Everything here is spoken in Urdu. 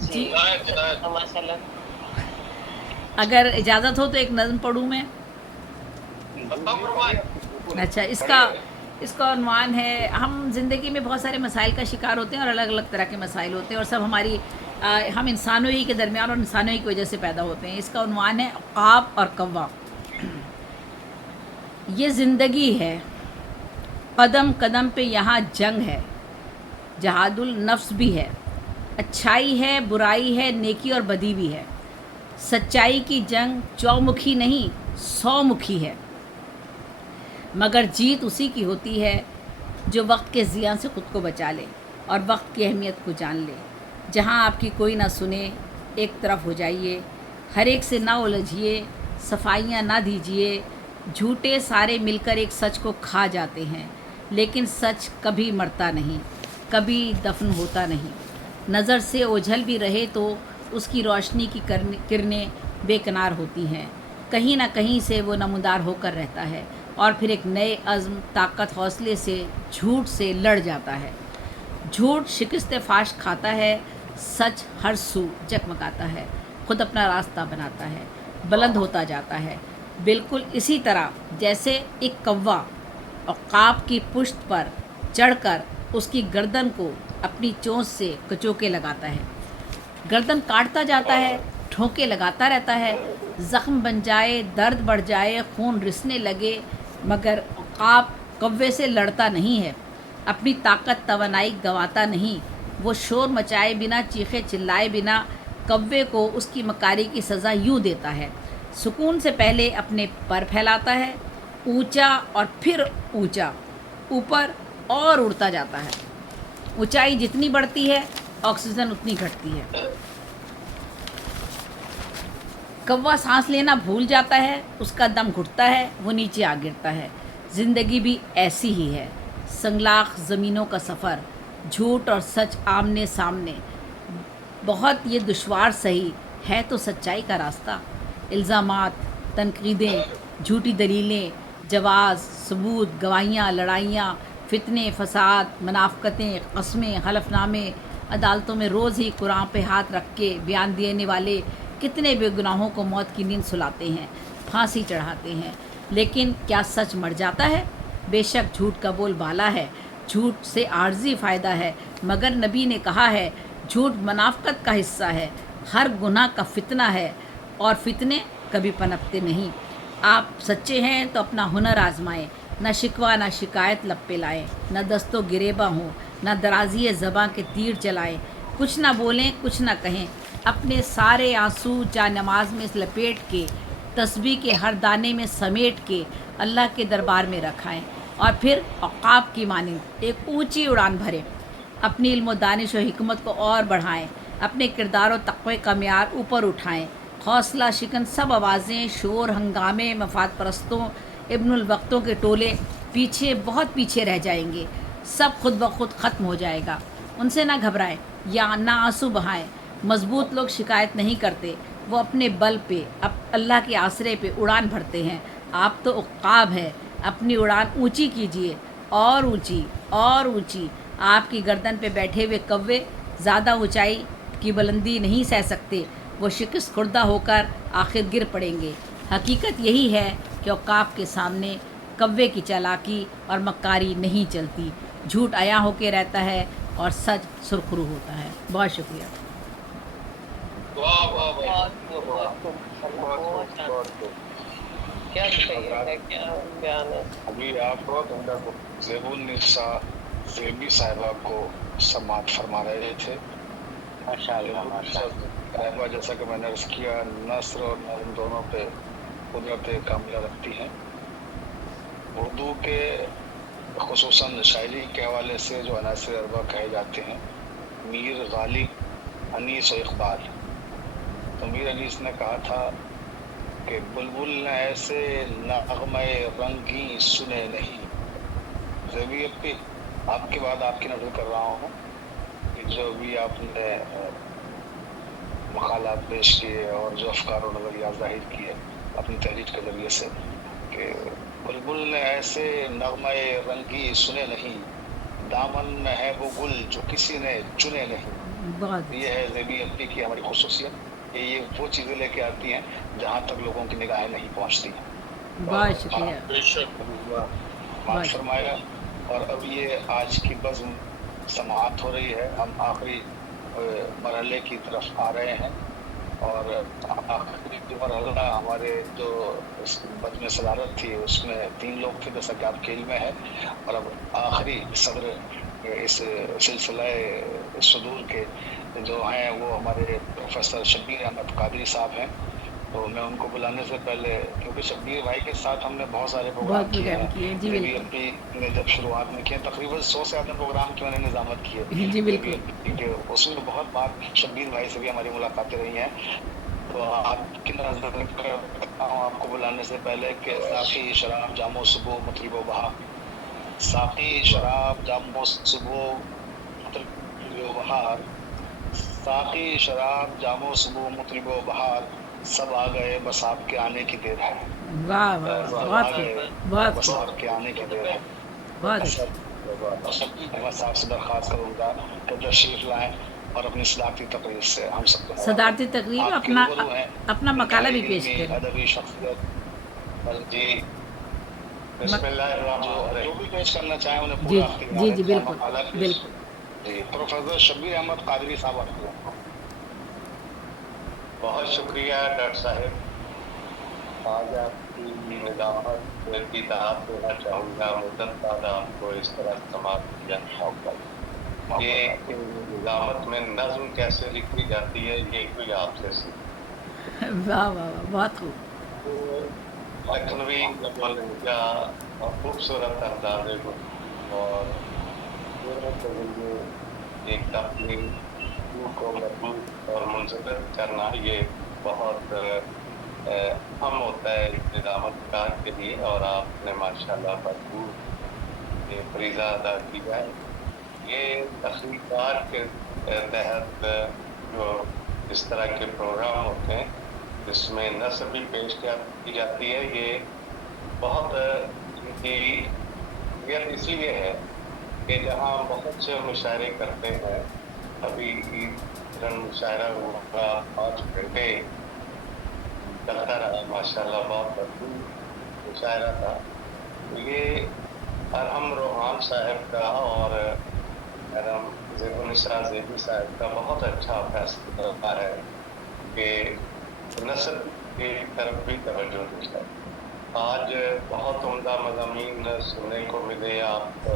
جی جی ماشاء اللہ. اگر اجازت ہو تو ایک نظم پڑھوں میں. اچھا، اس کا عنوان ہے، ہم زندگی میں بہت سارے مسائل کا شکار ہوتے ہیں اور الگ الگ طرح کے مسائل ہوتے ہیں، اور سب ہم انسانوں ہی کے درمیان اور انسانوں ہی کی وجہ سے پیدا ہوتے ہیں. اس کا عنوان ہے عقاب اور کوّا. یہ زندگی ہے، قدم قدم پہ یہاں جنگ ہے، جہاد النفس بھی ہے، اچھائی ہے برائی ہے، نیکی اور بدی بھی ہے. سچائی کی جنگ چومکھی نہیں، 100 مکھی ہے. مگر جیت اسی کی ہوتی ہے جو وقت کے زیاں سے خود کو بچا لے اور وقت کی اہمیت کو جان لے. جہاں آپ کی کوئی نہ سنے، ایک طرف ہو جائیے، ہر ایک سے نہ الجھیے، صفائیاں نہ دیجیے. جھوٹے سارے مل کر ایک سچ کو کھا جاتے ہیں، لیکن سچ کبھی مرتا نہیں، کبھی دفن ہوتا نہیں. نظر سے اوجھل بھی رہے تو اس کی روشنی کی کرنیں بے کنار ہوتی ہیں. کہیں نہ کہیں سے وہ نمودار ہو کر رہتا ہے، اور پھر ایک نئے عزم، طاقت، حوصلے سے جھوٹ سے لڑ جاتا ہے. جھوٹ شکست فاش کھاتا ہے، سچ ہر سو جگمگاتا ہے، خود اپنا راستہ بناتا ہے، بلند ہوتا جاتا ہے. بالکل اسی طرح جیسے ایک کوا عقاب کی پشت پر چڑھ کر اس کی گردن کو اپنی چونچ سے کچوکے لگاتا ہے. گردن کاٹتا جاتا ہے، ٹھونکے لگاتا رہتا ہے، زخم بن جائے، درد بڑھ جائے، خون رسنے لگے، مگر عقاب کوے سے لڑتا نہیں ہے، اپنی طاقت توانائی گنواتا نہیں. وہ شور مچائے بنا، چیخے چلائے بنا کوے کو اس کی مکاری کی سزا یوں دیتا ہے. سکون سے پہلے اپنے پر پھیلاتا ہے، اونچا اور پھر اونچا، اوپر اور اڑتا جاتا ہے. اونچائی جتنی بڑھتی ہے، آکسیجن اتنی گھٹتی ہے. کوا سانس لینا بھول جاتا ہے، اس کا دم گھٹتا ہے، وہ نیچے آ گرتا ہے. زندگی بھی ایسی ہی ہے، سنگلاخ زمینوں کا سفر، جھوٹ اور سچ آمنے سامنے. بہت یہ دشوار سہی ہے تو سچائی کا راستہ. الزامات، تنقیدیں، جھوٹی دلیلیں، جواز، ثبوت، گواہیاں، لڑائیاں، فتنے، فساد، منافقتیں، قسمیں، حلف نامے. عدالتوں میں روز ہی قرآن پہ ہاتھ رکھ کے بیان دینے والے کتنے بے گناہوں کو موت کی نیند سلاتے ہیں، پھانسی چڑھاتے ہیں. لیکن کیا سچ مر جاتا ہے؟ بے شک جھوٹ کا بول بالا ہے، جھوٹ سے عارضی فائدہ ہے، مگر نبی نے کہا ہے جھوٹ منافقت کا حصہ ہے، ہر گناہ کا فتنہ ہے، اور فتنے کبھی پنپتے نہیں. آپ سچے ہیں تو اپنا ہنر آزمائیں، نہ شکوہ نہ شکایت لب پہ لائیں، نہ دست و گریباں ہوں، نہ درازی زباں کے تیر چلائیں. کچھ نہ بولیں، کچھ نہ کہیں، اپنے سارے آنسو جا نماز میں لپیٹ کے، تسبیح کے ہر دانے میں سمیٹ کے اللہ کے دربار میں رکھائیں، اور پھر عقاب کی مانند ایک اونچی اڑان بھریں. اپنی علم و دانش و حکمت کو اور بڑھائیں، اپنے کردار و تقوی کا معیار اوپر اٹھائیں. حوصلہ شکن سب آوازیں، شور ہنگامے، مفاد پرستوں، ابن الوقتوں کے ٹولے پیچھے، بہت پیچھے رہ جائیں گے. سب خود بخود ختم ہو جائے گا. ان سے نہ گھبرائیں یا نہ آنسو بہائیں. مضبوط لوگ شکایت نہیں کرتے، وہ اپنے بل پہ، اللہ کے آسرے پہ اڑان بھرتے ہیں. آپ تو عقاب ہے، اپنی اڑان اونچی کیجیے، اور اونچی اور اونچی. آپ کی گردن پہ بیٹھے ہوئے کوے زیادہ اونچائی کی بلندی نہیں سہ سکتے، وہ شکست خوردہ ہو کر آخر گر پڑیں گے. حقیقت یہی ہے کہ عقاب کے سامنے کوے کی چالاکی اور مکاری نہیں چلتی. جھوٹ عیاں ہو کے رہتا ہے اور سچ سرخرو ہوتا ہے. بہت شکریہ. واہ واہ واہ، بہت خوب بہت خوب ماشاء اللہ، بہت خوب بہت شاندار. بہت خوب. کیا کہیے حضرات، گا، کیا بیان ہے. ابھی آپ زیب النساء زیبی صاحبہ کو سماعت فرما رہے تھے. ماشاء اللہ زیب ماشاء النساء اللہ. صاحبہ، جیسا کہ میں نے عرض کیا، نثر اور نظم دونوں پہ قدرت کاملہ رکھتی ہیں. اردو کے خصوصاً شاعری کے حوالے سے جو عناصر اربع کہے جاتے ہیں، میر، غالب، انیس و اقبال. تو میر انیس نے کہا تھا کہ بلبل نے ایسے نغمہ رنگی سنے نہیں. زیبی اپی، آپ کے بعد آپ کی نظر کر رہا ہوں کہ جو بھی آپ نے مقالات پیش کیے اور جو افکار و نظریات ظاہر کیے اپنی تحریر کے ذریعے سے، کہ بلبل نے ایسے نغمہ رنگی سنے نہیں، دامن میں ہے وہ گل جو کسی نے چنے نہیں. بہت یہ ہے زیبی اپی کی ہماری خصوصیت کہ یہ وہ چیزیں لے کے آتی ہیں جہاں تک لوگوں کی نگاہیں نہیں پہنچتی ہیں. بہت شکریہ. بے شک معاف بہت فرمائے. اور اب یہ آج کی بزم سماعت ہو رہی ہے. ہم آخری مرحلے کی طرف آ رہے ہیں اور آخری مرحلہ ہمارے جو بزم صدارت تھی اس میں 3 لوگ تھے جیسا کہ آپ کے علم میں ہے. اور اب آخری صدر اس سلسلہ صدور کے جو ہیں وہ ہمارے پروفیسر شبیر احمد قادری صاحب ہیں. تو میں ان کو بلانے سے پہلے کیونکہ شبیر بھائی کے ساتھ ہم نے بہت سارے پروگرام بہت کیے پروگرام ہیں. کیے. جی زیبی بالکل. اپی نے جب شروعات میں کیے تقریباً 100 سے زیادہ پروگرام کی انہوں نے نظامت کیے جی زیبی بالکل. اپی کے. اس میں بہت بات شبیر بھائی سے بھی ہماری ملاقاتیں رہی ہیں. تو آپ کی نظر کرتا ہوں آپ کو بلانے سے پہلے کہ ساقی شراب جام و صبح مطرب و بہا. ساقی شراب جام و صبح مطرب و بہار. ساقی شراب جام و صبح مطرب و بہار. سب آ گئے بس آپ کے آنے کی دیر ہے. واہ واہ واہ. سب بہت آ خوب. گئے بہت بس خوب. آپ کے آنے کی دیر ہے. بہت اچھا. احمد صاحب سے درخواست کروں گا کہ تشریف لائیں اور اپنی صدارتی تقریر سے ہم سب کو نوازیں. صدارتی تقریب آپ کے اپنا روبرو ہیں اپنا مقالہ بھی انتہائی پیش علمی کریں. ادبی شخصیت. جی بسم اللہ الرحمن الرحیم. جو بھی پیش کرنا چاہیں انہیں جی پورا اختیار جی ہے. جی کیا بالکل مقالہ پیش. بالکل. جی پروفیسر شبیر احمد قادری صاحب آپ کو. بہت شکریہ ڈاکٹر صاحب. آج آپ کی نظامت کی دعوت دینا چاہوں گا. مدت بعد آپ کو اس طرح سماعت کیا موقع. یہ نظامت میں نظم کیسے لکھی جاتی ہے یہ کوئی آپ سے سیکھ. واہ واہ واہ. بہت خوب. لکھنوی لہجہ اور خوبصورت انداز اور ایک اپنی کو مضبوط اور منضبط کرنا یہ بہت اہم ہوتا ہے نظامت کار کے لیے. اور آپ نے ماشاءاللہ بھرپور یہ فریضہ ادا کیا ہے. یہ تخلیقات کے تحت جو اس طرح کے پروگرام ہوتے ہیں جس میں نثر بھی پیش کی جاتی ہے یہ بہت ان کی اہمیت اس لیے ہے کہ جہاں بہت سے مشاعرے کرتے ہیں. ابھی مشاعرہ ہوا 5 گھنٹے چلتا رہا ماشاءاللہ. بہت بہترین مشاعرہ تھا. یہ ارحم روحان صاحب کا اور ارحم زیب النساء زیبی صاحب کا بہت اچھا فیصلہ ہے کہ نثر کی طرف بھی توجہ دی جائے. آج بہت عمدہ مضامین سننے کو ملے. آپ